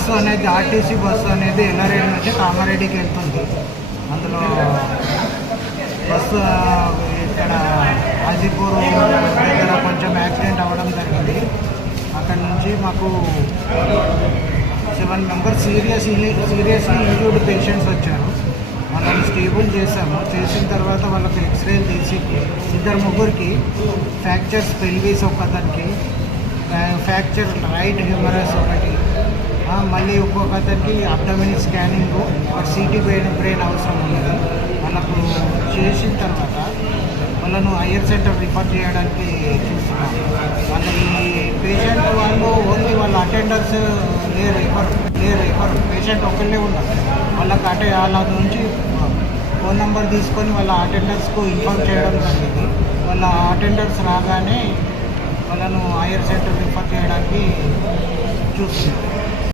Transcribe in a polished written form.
Bus అనేది RTC bus అనేది ఎల్లారెడ్డి నుంచి కామారెడ్డికి వెళ్తుంది. అందులో బస్సు ఇక్కడ హాజీపూర్ దగ్గర కొంచెం యాక్సిడెంట్ అవ్వడం జరిగింది. అక్కడ నుంచి మాకు 7 మెంబర్స్ సీరియస్లీ ఇంజూర్డ్ పేషెంట్స్ వచ్చారు. వాళ్ళని స్టేబుల్ చేశాము. చేసిన తర్వాత వాళ్ళకి ఎక్స్రేలు తీసి 2-3కి ఫ్రాక్చర్స్ పెల్విస్ ఒకతనికి, ఫ్రాక్చర్ రైట్ హ్యూమరస్ ఒకటి, మళ్ళీ ఒక్కొక్క అతనికి అబ్డమిన్ స్కానింగ్, సిటీ బ్రెయిన్ అవసరం ఉన్నది. వాళ్ళకు చేసిన తర్వాత వాళ్ళను హైయర్ సెంటర్ రిఫర్ చేయడానికి చూస్తున్నాం. వాళ్ళ ఈ పేషెంట్ వాళ్ళు ఓన్లీ వాళ్ళ అటెండర్స్ లేరు పేషెంట్ ఒకళ్ళే ఉన్నారు. వాళ్ళకి వాళ్ళ నుంచి ఫోన్ నెంబర్ తీసుకొని వాళ్ళ అటెండర్స్కు ఇన్ఫార్మ్ చేయడం జరిగింది. వాళ్ళ అటెండర్స్ రాగానే వాళ్ళను హైయర్ సెంటర్ రిఫర్ చేయడానికి చూస్తున్నాం.